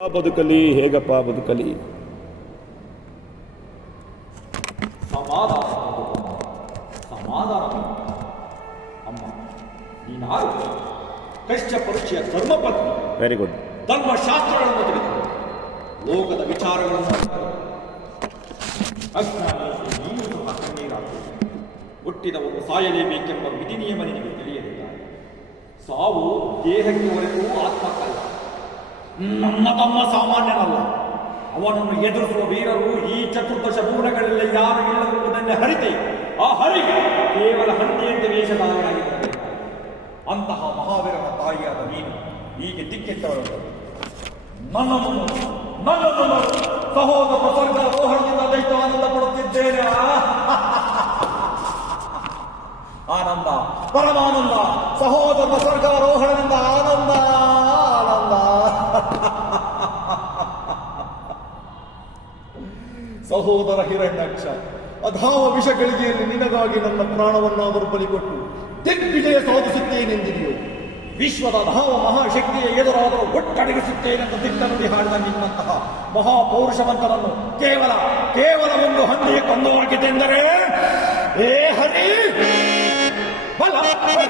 ಬದುಕಲಿ ಹೇಗಪ್ಪ ಬದುಕಲಿ? ಸಮಾಧಾನ ಸಮಾಧಾನ. ಅಮ್ಮ ನೀನಾರು ಕಶ್ಯಪ ಋಷಿಯ ಧರ್ಮಪತ್ನಿ. Very good. ಧರ್ಮಶಾಸ್ತ್ರಗಳನ್ನು ತಿಳಿದು ಲೋಕದ ವಿಚಾರಗಳನ್ನು ಅಜ್ಞಾನಿಯಲ್ಲಿ ನೀನು ಸಹ ಕಣ್ಣೀರಾಗುವುದು. ಹುಟ್ಟಿದವರು ಸಾಯಲೇಬೇಕೆಂಬ ವಿಧಿ ನಿಯಮ ನಿನಗೆ ತಿಳಿಯಲಿಲ್ಲ. ಸಾವು ದೇಹಕ್ಕೆ ಹೊರತು ಆತ್ಮಕ್ಕಲ್ಲ. ನನ್ನ ತಮ್ಮ ಸಾಮಾನ್ಯನಲ್ಲ. ಅವನನ್ನು ಎದುರಿಸುವ ವೀರರು ಈ ಚತುರ್ದಶ ಭುವನಗಳಲ್ಲಿ ಯಾರು ಇಲ್ಲದಿರುವುದನ್ನೇ ಹರಿತೆ ಆ ಹರಿ ಕೇವಲ ಹಂದಿಯಂತೆ ವೇಷಧಾರಿಯಾಗಿದ್ದಾರೆ. ಅಂತಹ ಮಹಾವೀರನ ತಾಯಿಯಾದ ನೀನು ಹೀಗೆ ದಿಕ್ಕೆಟ್ಟವರನ್ನು ನನ್ನನ್ನು ಸಹೋದರ ಸ್ವರ್ಗ ರೋಹಣದಿಂದ ದೈತ ಆನಂದ ಪಡುತ್ತಿದ್ದೇನೆ. ಆನಂದ, ಪರಮಾನಂದ, ಸಹೋದರ ಸ್ವರ್ಗಾರೋಹಣದಿಂದ ಆನಂದ ಆನಂದ. ಸಹೋದರ ಹಿರಣ್ಯಾಕ್ಷ, ಅಧಾವ ವಿಷಗಳಿಗೆಯಲ್ಲಿ ನಿನಗಾಗಿ ನನ್ನ ಪ್ರಾಣವನ್ನಾದರೂ ಬಲಿಕೊಟ್ಟು ದಿಗ್ವಿಜಯ ಸಾಧಿಸುತ್ತೇನೆಂದಿದೆಯೋ, ವಿಶ್ವದ ಅಧಾವ ಮಹಾಶಕ್ತಿಯ ಎದುರಾದರೂ ಒಟ್ಟಡಗಿಸುತ್ತೇನೆಂದು ದಿಟ್ಟನುಡಿ ಹಾಡಿದ ನಿನ್ನಂತಹ ಮಹಾಪೌರುಷವಂತನನ್ನು ಕೇವಲ ಒಂದು ಹಂದಿಗೆ ಕೊಂದು ಹಾಕಿತೆಂದರೆ ಏ ಹರಿ ಬಲ ಬಲ